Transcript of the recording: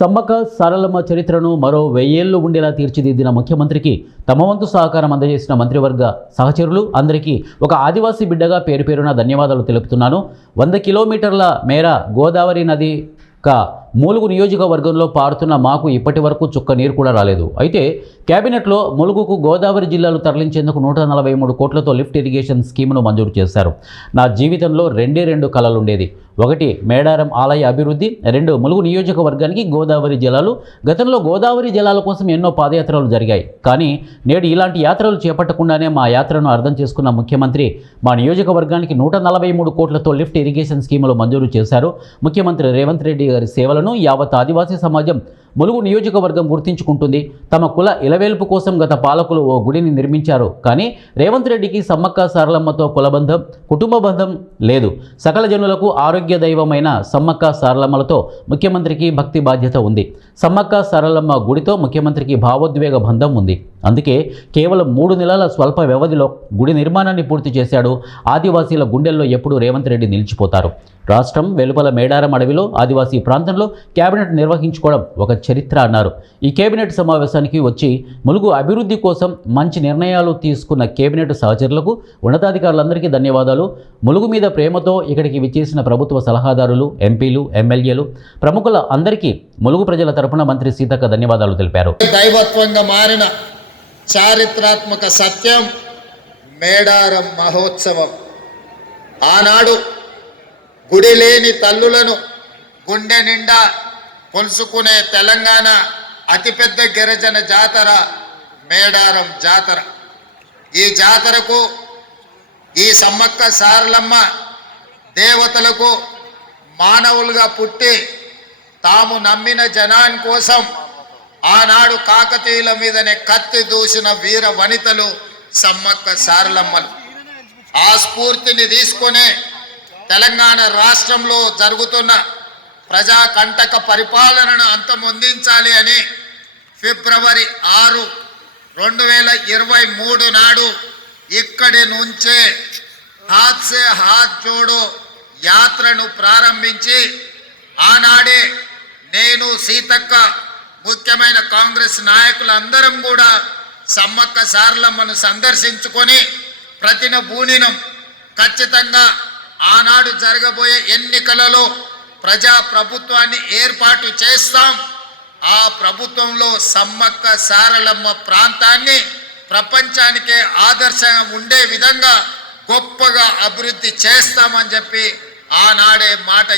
సమ్మక్క సారలమ్మ చరిత్రను మరో 1000 ఏళ్లు ఉండేలా తీర్చిదిద్దిన ముఖ్యమంత్రికి తమ వంతు సహకారం అందజేసిన మంత్రివర్గ సహచరులు అందరికీ ఒక ఆదివాసీ బిడ్డగా పేరున ధన్యవాదాలు తెలుపుతున్నాను. 100 కిలోమీటర్ల మేర గోదావరి నది ములుగు నియోజకవర్గంలో పారుతున్న మాకు ఇప్పటి వరకు చుక్క నీరు కూడా రాలేదు. అయితే కేబినెట్లో ములుగుకు గోదావరి జిల్లాలు తరలించేందుకు 143 కోట్లతో లిఫ్ట్ ఇరిగేషన్ స్కీమ్ను మంజూరు చేశారు. నా జీవితంలో రెండు కలలుండేది. 1 మేడారం ఆలయ అభివృద్ధి, 2 ములుగు నియోజకవర్గానికి గోదావరి జలాలు. గతంలో గోదావరి జలాల కోసం ఎన్నో పాదయాత్రలు జరిగాయి. కానీ నేడు ఇలాంటి యాత్రలు చేపట్టకుండానే మా యాత్రను అర్థం చేసుకున్న ముఖ్యమంత్రి మా నియోజకవర్గానికి 143 కోట్లతో లిఫ్ట్ ఇరిగేషన్ స్కీములు మంజూరు చేశారు. ముఖ్యమంత్రి రేవంత్ రెడ్డి గారి సేవలను యావత్ ఆదివాసీ సమాజం ములుగు నియోజకవర్గం గుర్తించుకుంటుంది. తమ కుల ఇలవేల్పు కోసం గత పాలకులు ఓ గుడిని నిర్మించారు. కానీ రేవంత్ రెడ్డికి సమ్మక్క సారలమ్మతో కులబంధం, కుటుంబ బంధం లేదు. సకల జనులకు ఆరోగ్య దైవమైన సమ్మక్క సారలమ్మలతో ముఖ్యమంత్రికి భక్తి బాధ్యత ఉంది. సమ్మక్క సారలమ్మ గుడితో ముఖ్యమంత్రికి భావోద్వేగ బంధం ఉంది. అందుకే కేవలం 3 నెలల స్వల్ప వ్యవధిలో గుడి నిర్మాణాన్ని పూర్తి చేశాడు. ఆదివాసీల గుండెల్లో ఎప్పుడూ రేవంత్ రెడ్డి నిలిచిపోతారు. రాష్ట్రం వెలుపల మేడారం అడవిలో ఆదివాసీ ప్రాంతంలో కేబినెట్ నిర్వహించుకోవడం ఒక చరిత్ర అన్నారు. ఈ కేబినెట్ సమావేశానికి వచ్చి ములుగు అభివృద్ధి కోసం మంచి నిర్ణయాలు తీసుకున్న కేబినెట్ సహచరులకు, ఉన్నతాధికారులందరికీ ధన్యవాదాలు. ములుగు మీద ప్రేమతో ఇక్కడికి విచ్చేసిన ప్రభుత్వ సలహాదారులు, ఎంపీలు, ఎమ్మెల్యేలు, ప్రముఖుల అందరికీ ములుగు ప్రజల తరపున మంత్రి సీతక్క ధన్యవాదాలు తెలిపారు. దైవత్వంగా మారిన చారిత్రాత్మక సత్యం మేడారం మహోత్సవం. ఆనాడు గుడి లేని తల్లులను గుండె నిండా కొలుసుకునే తెలంగాణ అతిపెద్ద గిరిజన జాతర మేడారం జాతర. ఈ జాతరకు ఈ సమ్మక్క సారలమ్మ దేవతలకు మానవులుగా పుట్టి తాము నమ్మిన జనాని కోసం ఆనాడు కాకతీయుల మీదనే కత్తి దూసిన వీర వనితలు సమ్మక్క సారలమ్మలు. ఆ స్ఫూర్తిని తీసుకునే తెలంగాణ రాష్ట్రంలో జరుగుతున్న ప్రజాకంటక పరిపాలనను అంతమొందించాలి అని ఫిబ్రవరి 6, 2023 నాడు ఇక్కడి నుంచే హాత్ సే హాత్ జోడో యాత్రను ప్రారంభించి ఆనాడే నేను, సీతక్క, ముఖ్యమైన కాంగ్రెస్ నాయకులందరం కూడా సమ్మక్క సారలమ్మను సందర్శించుకొని ప్రతినబూనినం ఖచ్చితంగా ఆనాడు జరగబోయే ఎన్నికలలో ప్రజా ప్రభుత్వాన్ని ఏర్పాటు చేస్తాం. ఆ ప్రభుత్వంలో సమ్మక్క సారలమ్మ ప్రాంతాన్ని ప్రపంచానికే ఆదర్శంగా ఉండే విధంగా గొప్పగా అభివృద్ధి చేస్తామని చెప్పి ఆనాడే మాట